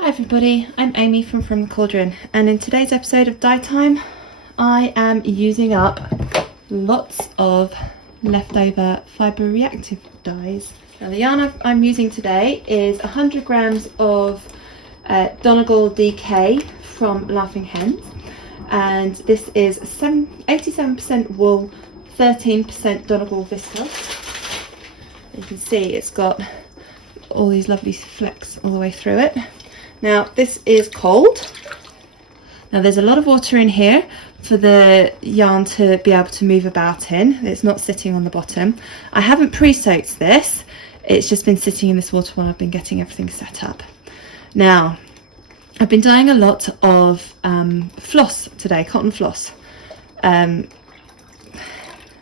Hi everybody, I'm Amy from the Cauldron, and in today's episode of Dye Time I am using up lots of leftover fibre reactive dyes. Now the yarn I'm using today is 100 grams of Donegal DK from Laughing Hens, and this is 87% wool, 13% Donegal viscose. You can see it's got all these lovely flecks all the way through it. Now this is cold. Now there's a lot of water in here for the yarn to be able to move about in. It's not sitting on the bottom. I haven't pre-soaked this. It's just been sitting in this water while I've been getting everything set up. Now I've been dyeing a lot of floss today, cotton floss, and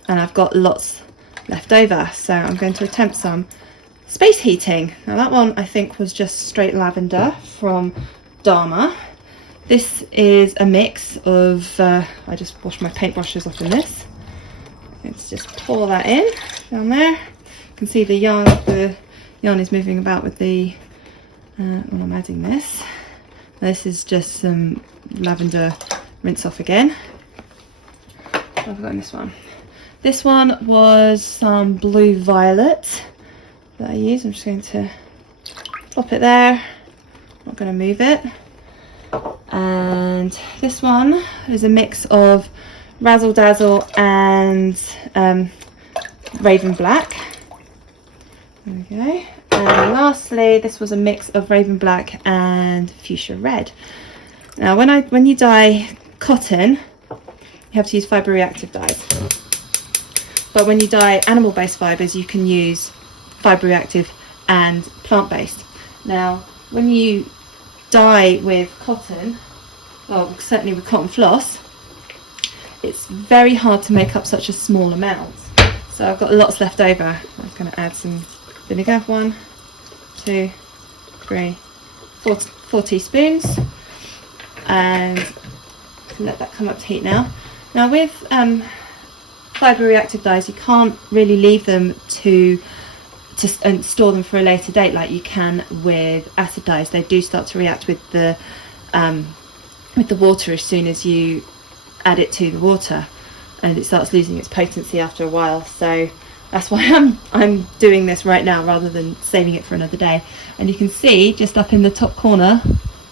I've got lots left over, so I'm going to attempt some space heating. Now that one I think was just straight lavender from Dharma. This is a mix of, I just washed my paintbrushes off in this. Let's just pour that in down there. You can see the yarn is moving about with the, when I'm adding this. This is just some lavender rinse off again. What have I got in this one? This one was some blue violet that I use. I'm just going to plop it there, not going to move it. And this one is a mix of Razzle Dazzle and Raven Black. There we go. And lastly, this was a mix of Raven Black and Fuchsia Red. Now when you dye cotton, you have to use fibre reactive dyes. But when you dye animal-based fibres, you can use fibre reactive and plant-based. Now when you dye with cotton, well certainly with cotton floss, it's very hard to make up such a small amount. So I've got lots left over. I'm going to add some vinegar. 1, 2, 3, 4 teaspoons, and let that come up to heat now. Now with fibre reactive dyes, you can't really leave them and store them for a later date like you can with acid dyes. They do start to react with the water as soon as you add it to the water, and it starts losing its potency after a while. So that's why I'm doing this right now rather than saving it for another day. And you can see just up in the top corner,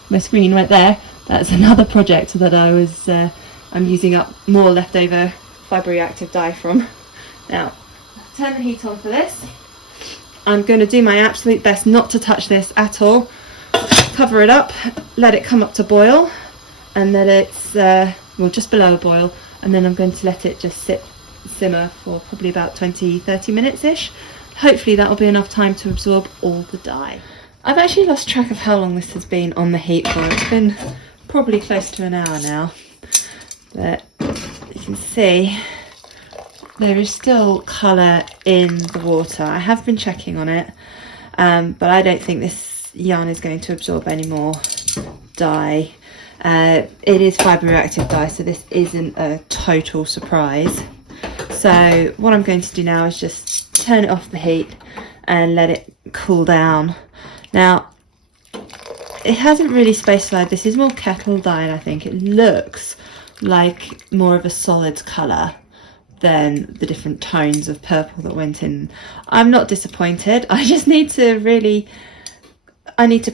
my screen right there, that's another project that I'm using up more leftover fibre reactive dye from. Now turn the heat on for this. I'm going to do my absolute best not to touch this at all. Cover it up, let it come up to boil, and then it's just below a boil, and then I'm going to let it just simmer for probably about 20-30 minutes ish. Hopefully that will be enough time to absorb all the dye. I've actually lost track of how long this has been on the heat for. It's been probably close to an hour now, but you can see there is still colour in the water. I have been checking on it, but I don't think this yarn is going to absorb any more dye. It is fibre reactive dye, so this isn't a total surprise. So what I'm going to do now is just turn it off the heat and let it cool down. Now it hasn't really space dyed. This is more Kettle dyed. I think it looks like more of a solid colour than the different tones of purple that went in. I'm not disappointed. I just need to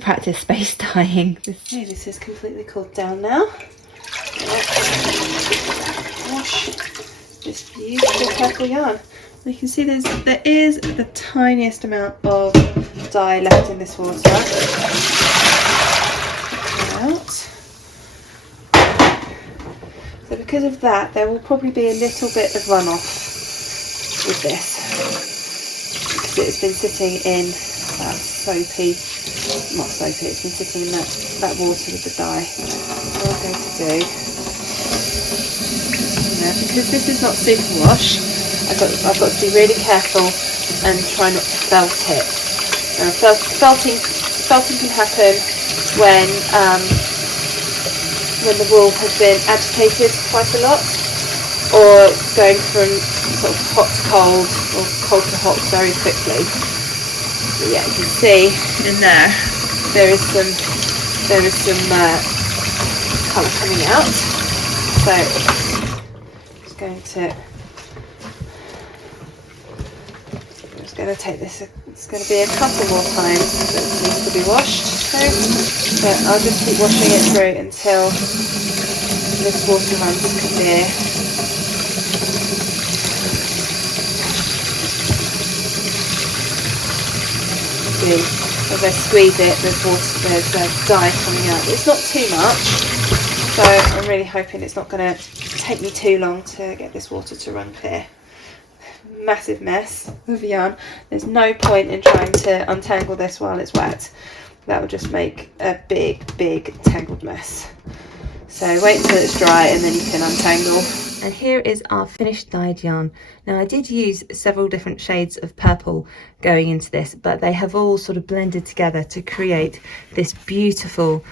practice space dyeing. Okay, this is completely cooled down now. Wash this beautiful purple yarn. You can see there is the tiniest amount of dye left in this water. Out. So because of that, there will probably be a little bit of runoff with this, because it's been sitting in that soapy, not soapy, it's been sitting in that water with the dye. What I'm going to do, because this is not superwash, I've got to be really careful and try not to felt it. Now, felting can happen when the wool has been agitated quite a lot, or going from sort of hot to cold or cold to hot very quickly. So yeah, you can see in there is some there is some colour coming out. So I'm just going to take this, it's going to be a couple more times that it needs to be washed, but I'll just keep washing it through until this water runs clear. See, as I squeeze it, there's dye coming out. It's not too much, so I'm really hoping it's not going to take me too long to get this water to run clear. Massive mess of yarn. There's no point in trying to untangle this while it's wet. That will just make a big tangled mess. So wait until it's dry and then you can untangle. And here is our finished dyed yarn. Now I did use several different shades of purple going into this, but they have all sort of blended together to create this beautiful,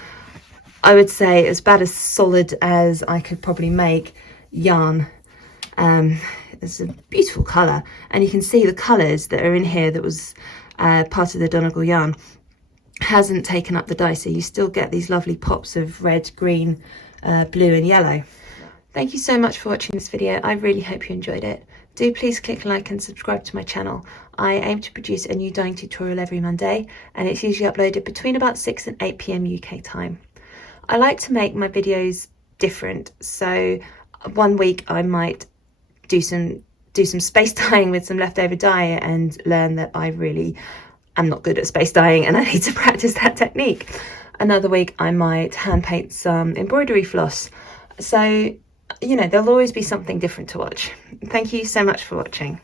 I would say as about as solid as I could probably make yarn. It's a beautiful colour, and you can see the colours that are in here that was part of the Donegal yarn hasn't taken up the dye, so you still get these lovely pops of red, green, blue and yellow. Thank you so much for watching this video. I really hope you enjoyed it. Do please click like and subscribe to my channel. I aim to produce a new dyeing tutorial every Monday, and it's usually uploaded between about 6 and 8 PM UK time. I like to make my videos different, so one week I might do some space dyeing with some leftover dye and learn that I really am not good at space dyeing and I need to practice that technique. Another week I might hand paint some embroidery floss. So, you know, there'll always be something different to watch. Thank you so much for watching.